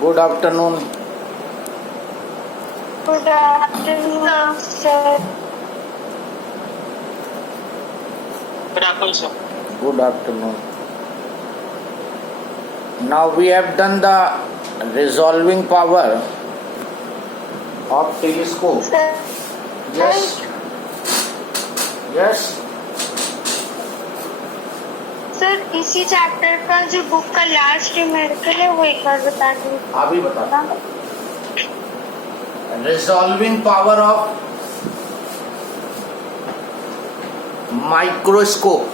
Good afternoon. Good afternoon, sir. Good afternoon, sir. Good afternoon. Now we have done the resolving power of telescope. Sir, Yes. Yes. Sir इसी chapter का जो book का last numerical है वो एक बार बता दीजिए। अभी बता. Resolving power of microscope.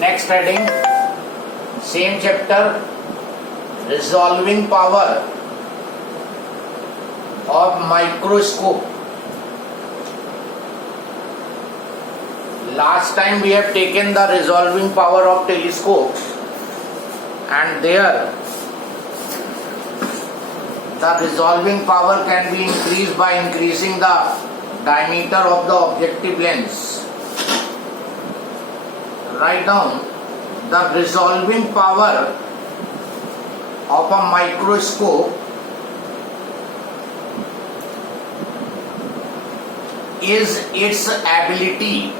Next heading. Same chapter. Resolving power of microscope. Last time we have taken the resolving power of telescope, and there the resolving power can be increased by increasing the diameter of the objective lens. Write down the resolving power of a microscope is its ability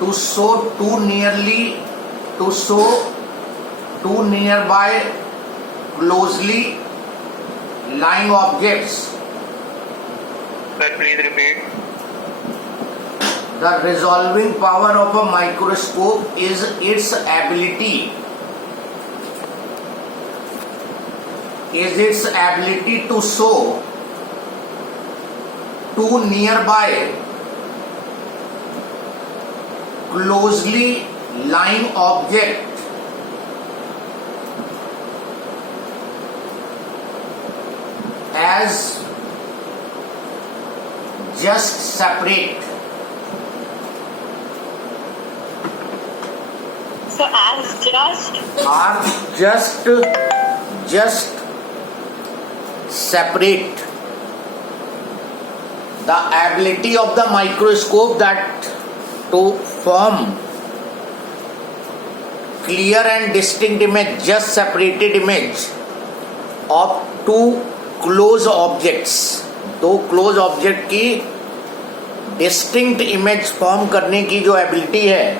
to show two nearby closely lying objects. Sir, please repeat. The resolving power of a microscope is its ability to show two nearby closely lying object as just separate. So as Are just separate. The ability of the microscope that to form clear and distinct image, just separated image of two close objects. दो close object की distinct image form करने की जो ability है,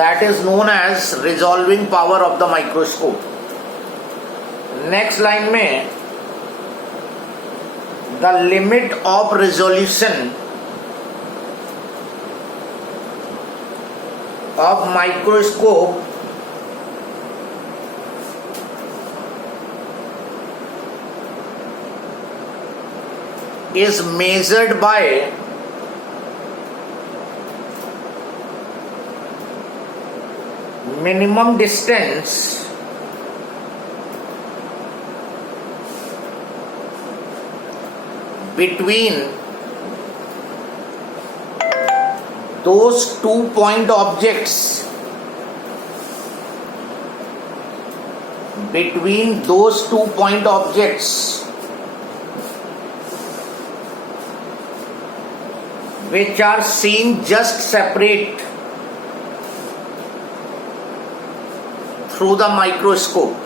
that is known as resolving power of the microscope. Next line में the limit of resolution of microscope is measured by minimum distance between those 2-point objects, which are seen just separate through the microscope,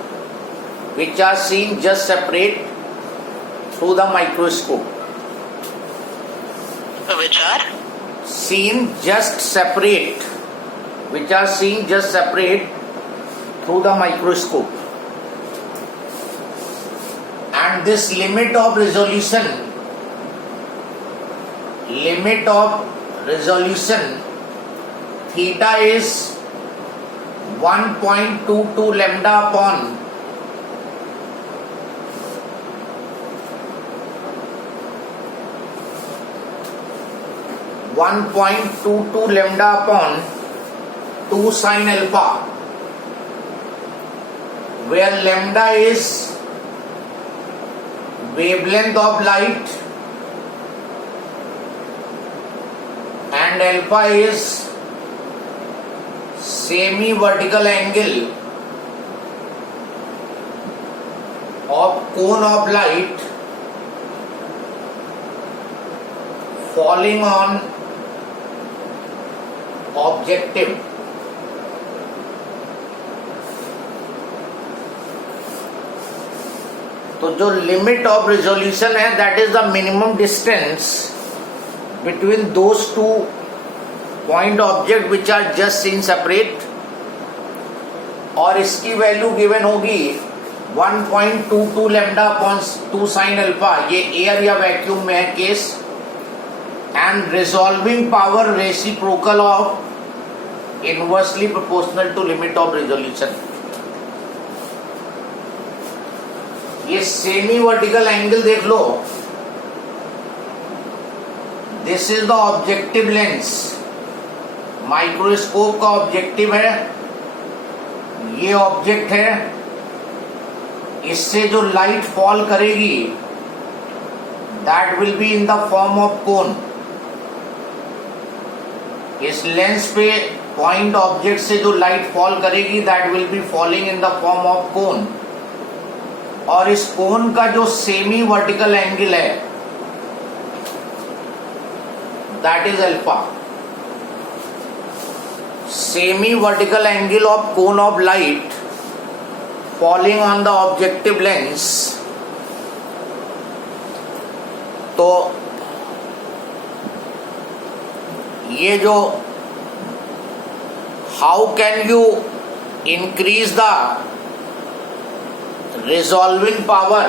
which are seen just separate through the microscope. Which are? Seen just separate, which are seen just separate through the microscope. And this limit of resolution theta is 1.22 lambda upon 1.22 lambda upon 2 sin alpha, where lambda is wavelength of light and alpha is semi-vertical angle of cone of light falling on objective. तो जो limit of resolution है that is the minimum distance between those two point object which are just seen separate, और इसकी value given होगी 1.22 lambda upon 2 sine alpha, ये air या vacuum में है case, and resolving power reciprocal of inversely proportional to limit of resolution. ये semi vertical angle देख लो, this is the objective lens, microscope का ऑब्जेक्टिव है, ये ऑब्जेक्ट है, इससे जो लाइट फॉल करेगी that will be in the form of cone. इस लेंस पे पॉइंट ऑब्जेक्ट से जो लाइट फॉल करेगी that will be falling in the form of cone, और इस कोन का जो सेमी वर्टिकल एंगल है that is alpha. Semi vertical angle of cone of light falling on the objective lens, तो ये जो how can you increase the resolving power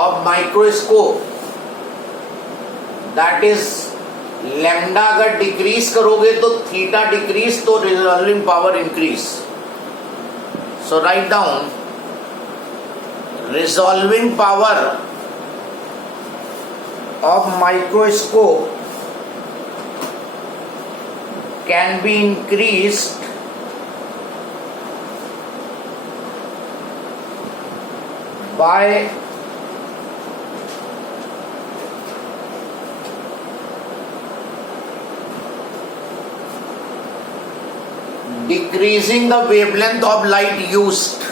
of microscope, that is lambda अगर decrease करोगे तो theta decrease, तो resolving power increase. So write down resolving power of microscope can be increased by decreasing the wavelength of light used.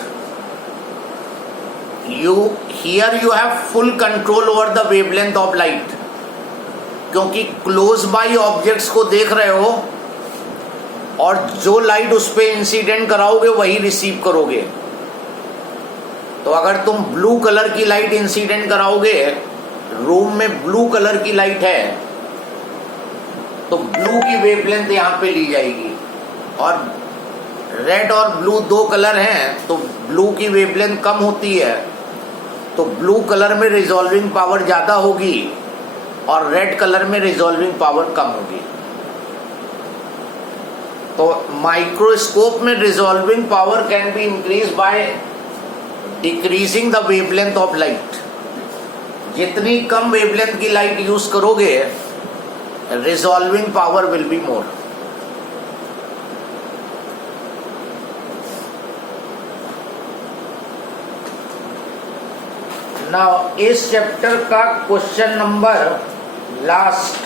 Here you have full control over the wavelength of light, क्योंकि close by objects को देख रहे हो और जो light उस पर incident कराओगे वही रिसीव करोगे। तो अगर तुम ब्लू कलर की लाइट इंसिडेंट कराओगे, रूम में ब्लू कलर की लाइट है, तो ब्लू की वेवलेंथ यहाँ पे ली जाएगी, और रेड और ब्लू दो कलर हैं तो ब्लू की वेवलेंथ कम होती है, तो ब्लू कलर में रिजॉल्विंग पावर ज़्यादा होगी और रेड कलर में रिजॉल्विंग पावर कम होगी। तो माइक्रोस्कोप में resolving power can be increase by decreasing the wavelength of light. जितनी कम वेवलेंथ की लाइट यूज करोगे resolving power will be more. Now इस चैप्टर का question number last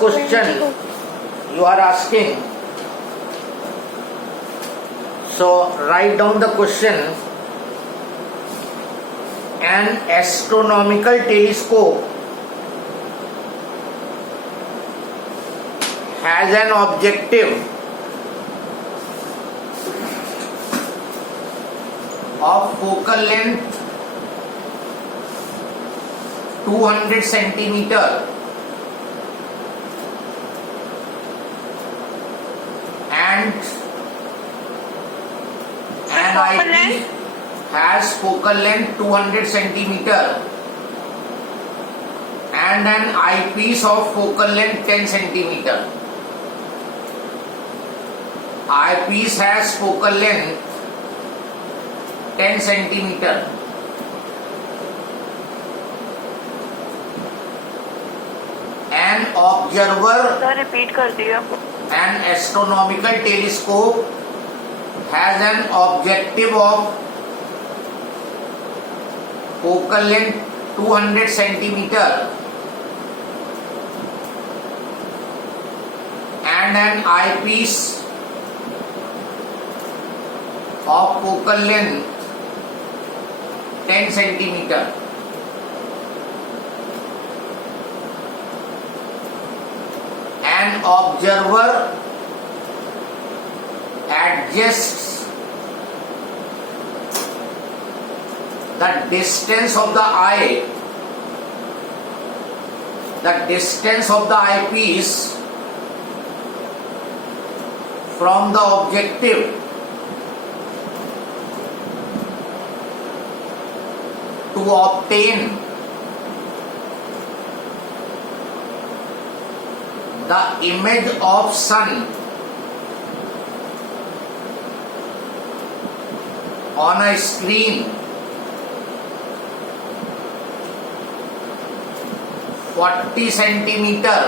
question you are asking, so write down the question. An astronomical telescope has an objective of focal length 200 centimeter and an eyepiece has focal length 200 centimeter and an eyepiece of focal length 10 centimeter. Eyepiece has focal length 10 centimeter. An observer, repeat कर दिया। an astronomical telescope has an objective of focal length 200 centimeter and an eyepiece of focal length 10 centimeter. observer adjusts the distance of the eyepiece from the objective to obtain the image of sun on a screen 40 centimeter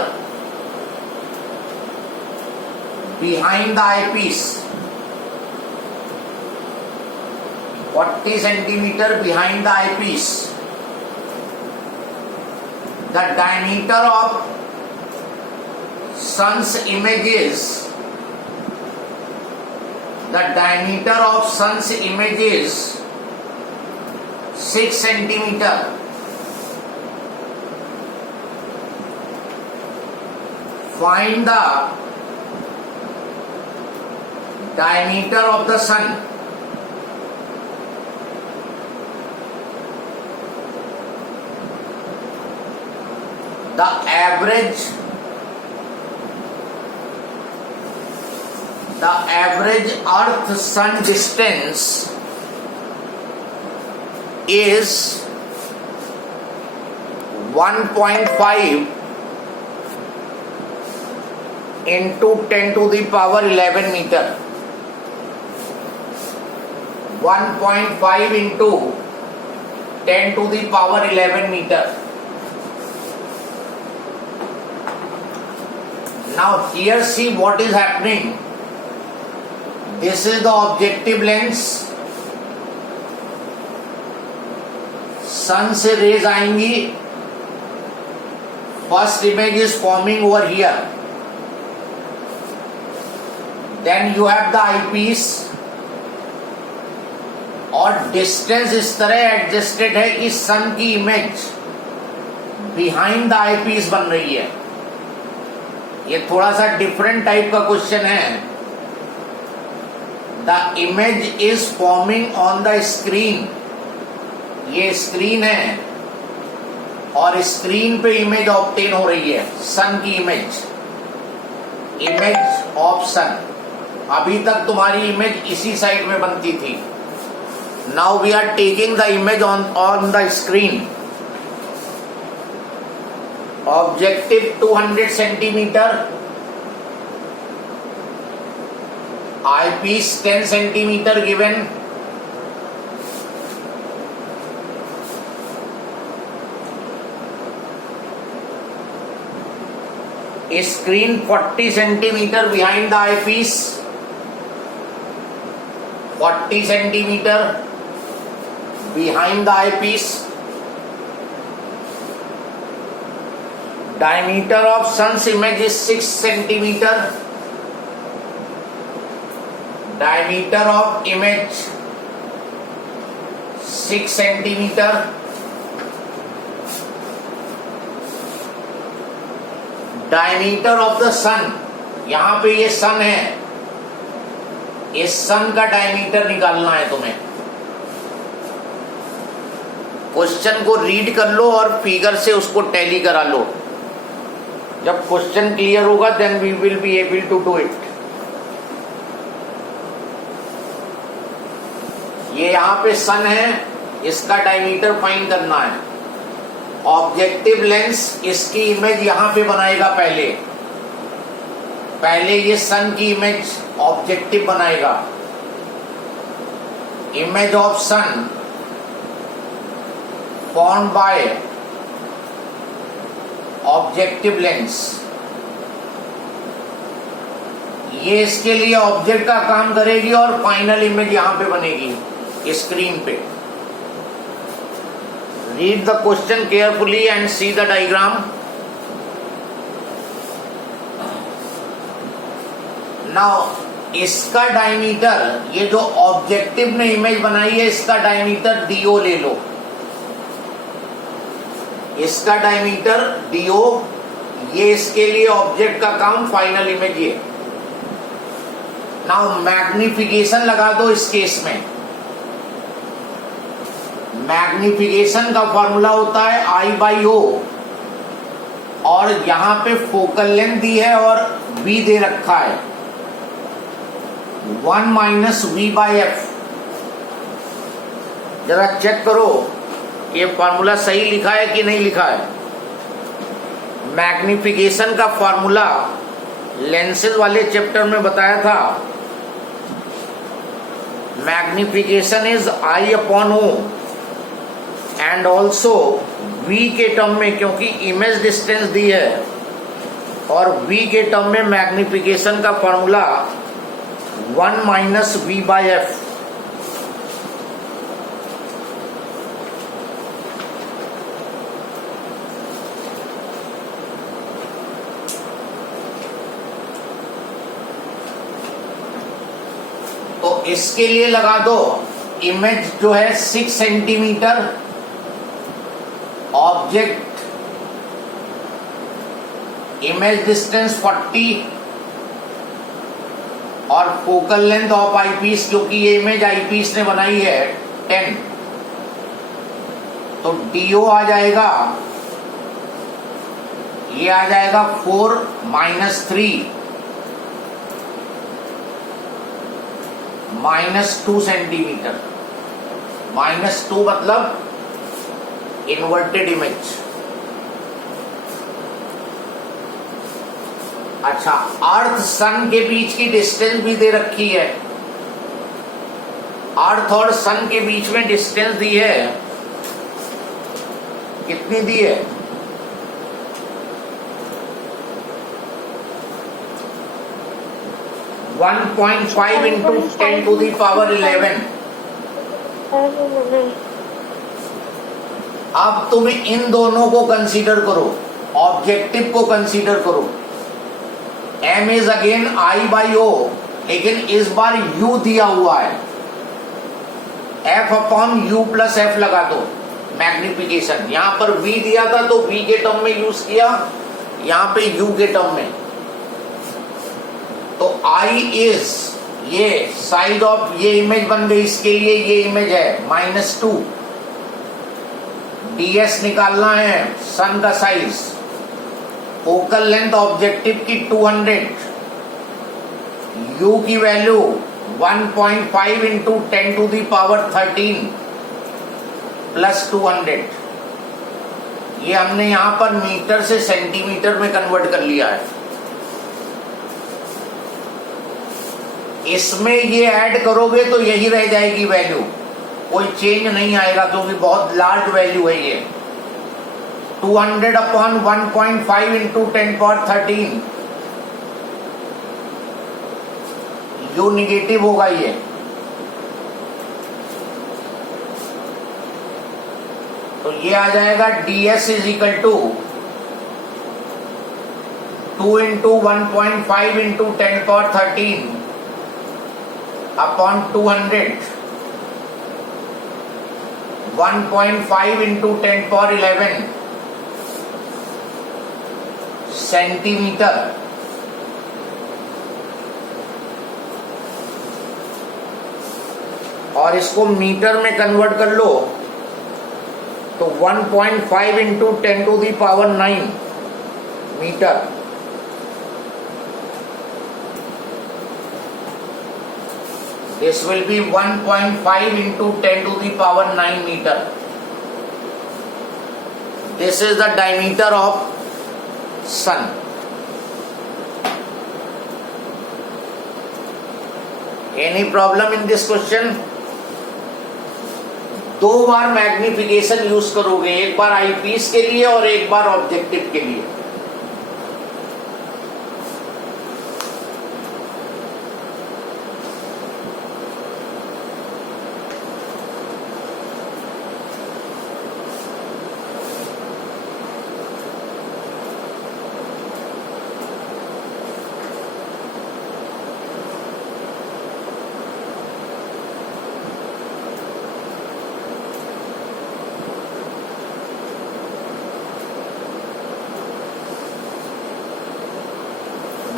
behind the eyepiece. 40 centimeter behind the eyepiece. The diameter of sun's image is 6 centimeter. Find the diameter of the sun. The average Earth sun distance is 1.5 into 10 to the power 11 meter. 1.5 into 10 to the power 11 meter. Now here see what is happening. This is the objective lens. सन से rays आएंगी. First image is forming over here. Then you have the eyepiece और distance इस तरह adjusted है कि सन की image behind the eyepiece बन रही है. ये थोड़ा सा डिफरेंट टाइप का क्वेश्चन है. The image is forming on the screen. ये स्क्रीन है और स्क्रीन पे इमेज ऑब्टेन हो रही है. सन की इमेज ऑफ सन. अभी तक तुम्हारी इमेज इसी साइड में बनती थी. Now we are taking the image on the screen. Objective 200 centimetre, eyepiece 10 centimeter given. Screen 40 centimeter behind the eyepiece. 40 centimeter behind the eyepiece. Diameter of sun's image is 6 centimeter. Diameter of image 6 centimeter. Diameter of the sun, यहां पे ये सन है. इस सन का diameter निकालना है तुम्हें. Question को रीड कर लो और फिगर से उसको टैली करा लो. जब क्वेश्चन क्लियर होगा then we will be able to do it. ये यहां पे सन है, इसका डायमीटर फाइंड करना है. ऑब्जेक्टिव लेंस इसकी इमेज यहां पे बनाएगा. पहले ये सन की इमेज ऑब्जेक्टिव बनाएगा. Image of sun formed by objective lens. ये इसके लिए ऑब्जेक्ट का काम करेगी और फाइनल इमेज यहां पे बनेगी स्क्रीन पे. Read the question carefully and see the diagram. Now, इसका डायमीटर, ये जो ऑब्जेक्टिव ने इमेज बनाई है इसका डायमीटर DO ले लो. इसका डायमीटर DO ये इसके लिए ऑब्जेक्ट का काम, फाइनल इमेज ये। नाउ मैग्निफिकेशन लगा दो इस केस में। मैग्निफिकेशन का फॉर्मूला होता है I/O, और यहां पे फोकल लेंथ दी है और V दे रखा है 1 - V/F। जरा चेक करो ये फॉर्मूला सही लिखा है कि नहीं लिखा है। मैग्निफिकेशन का फॉर्मूला लेंसेज वाले चैप्टर में बताया था। Magnification is I/O and also V के टर्म में, क्योंकि इमेज डिस्टेंस दी है, और V के टर्म में मैग्निफिकेशन का फॉर्मूला 1 - V/F। तो इसके लिए लगा दो, इमेज जो है 6 सेंटीमीटर, ऑब्जेक्ट इमेज डिस्टेंस 40 और फोकल लेंथ ऑफ आईपीस, क्योंकि ये इमेज आईपीस ने बनाई है 10, तो डीओ आ जाएगा, ये आ जाएगा 4 - 3 -2 सेंटीमीटर। -2 मतलब इन्वर्टेड इमेज। अच्छा, अर्थ सन के बीच की डिस्टेंस भी दे रखी है। अर्थ और सन के बीच में डिस्टेंस दी है, कितनी दी है? वन 1.5 × 10⁻11। अब तुम इन दोनों को कंसीडर करो, ऑब्जेक्टिव को कंसीडर करो। M इज अगेन I/O, लेकिन इस बार U दिया हुआ है, F/U + F लगा दो मैग्निफिकेशन। यहां पर V दिया था तो V के टर्म में यूज किया, यहां पे U के टर्म में। तो I इज ये साइड ऑफ, ये इमेज बन गई, इसके लिए ये इमेज है -2। ds निकालना है, सन का साइज, फोकल लेंथ ऑब्जेक्टिव की 200, u की वैल्यू 1.5 × 10⁻13 + 200। ये हमने यहां पर मीटर से सेंटीमीटर में कन्वर्ट कर लिया है। इसमें ये ऐड करोगे तो यही रह जाएगी वैल्यू, कोई चेंज नहीं आएगा, क्योंकि बहुत लार्ज वैल्यू है ये। 200/1.5 × 10⁻13, जो निगेटिव होगा ये। तो ये आ जाएगा ds = 2 × 1.5 × 10⁻13 upon 200, 1.5 × 10⁻11 सेंटीमीटर। और इसको मीटर में कन्वर्ट कर लो तो 1.5 × 10⁹ metre. This will be 1.5 × 10⁹ meter. This is the diameter of sun. Any problem in this question? 2 bar magnification use करोगे, एक बार आईपीस के लिए और एक बार ऑब्जेक्टिव के लिए।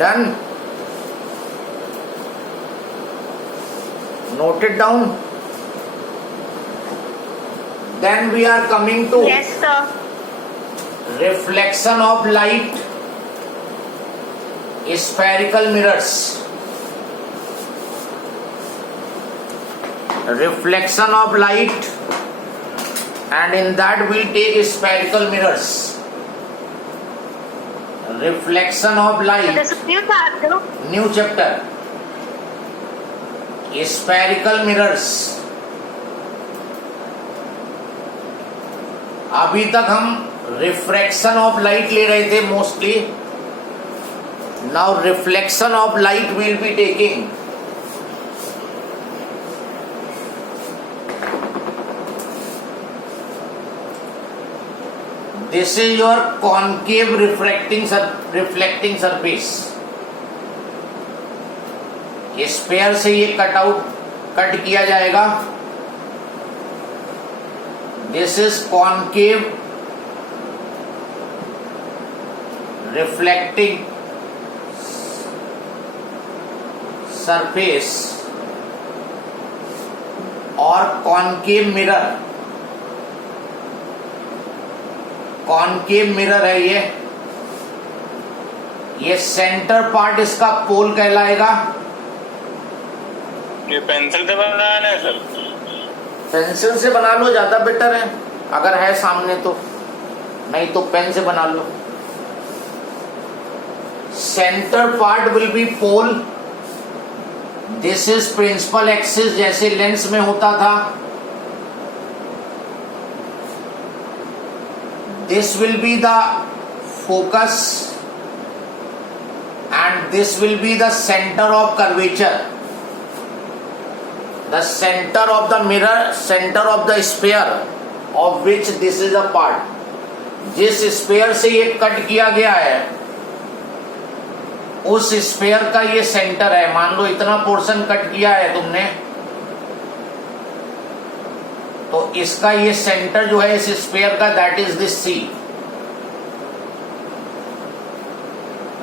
Done. Note it down. Then we are coming to Yes, sir. reflection of light, spherical mirrors. Reflection of light, and in that we take spherical mirrors. Reflection of light, This is new chapter. new chapter. Spherical mirrors. अभी तक हम refraction of light ले रहे थे mostly. Now reflection of light will be taking. This is your concave reflecting surface. Sphere से ये cut किया जाएगा. This is concave reflecting surface और कॉन्केव मिरर. कॉन्केव मिरर है ये सेंटर पार्ट इसका पोल कहलाएगा. ये पेंसिल से बनाना है सर. पेंसिल से बना लो, ज्यादा बेटर है अगर है सामने तो, नहीं तो पेन से बना लो. Centre part will be pole. This is principal axis, जैसे लेंस में होता था. This will be the focus and this will be the centre of curvature. The center of the mirror, center of the sphere of which this is a part. जिस spare से ये cut किया गया है उस स्पेयर का ये centre है. मान लो इतना पोर्शन कट किया है तुमने, तो इसका ये सेंटर जो है इस स्पेयर का, दैट इज दिस सी.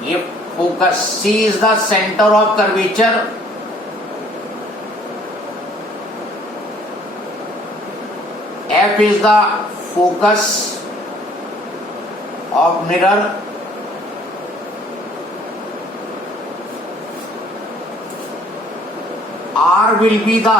ये focus. C is the centre of curvature. F is the focus of mirror. R will be the